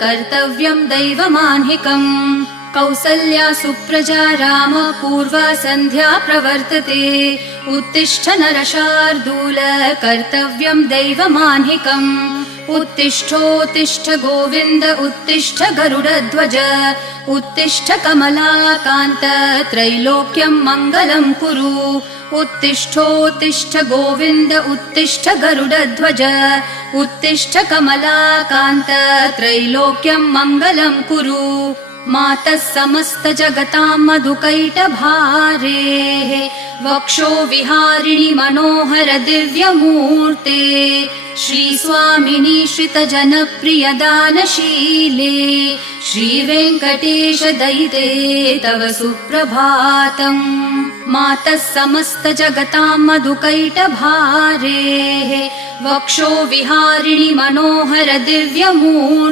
कर्तव्यं दैवमान्हिकम् कौसल्या सुप्रजा राम पूर्वा सन्ध्या प्रवर्तते उत्तिष्ठ नरशार्दूल कर्तव्यं दैवमान्हिकम् उत्तिष्ठोत्तिष्ठ गोविन्द उत्तिष्ठ गरुडध्वज उत्तिष्ठ कमलाकान्त त्रैलोक्यं मङ्गलं कुरु उत्तिष्ठोत्तिष्ठ गोविन्द उत्तिष्ठ गरुडध्वज उत्तिष्ठ कमलाकान्त त्रैलोक्यं मङ्गलं कुरु मातः समस्त जगतां मधुकैटभारेः वक्षो विहारिणि मनोहर दिव्यमूर्ते श्रीस्वामिनि श्रितजनप्रिय दानशीले श्रीवेङ्कटेश दयिते तव सुप्रभातम् मातः समस्त जगतां मधुकैटभारेः वक्षो विहारिणि मनोहर दिव्यमूर्ते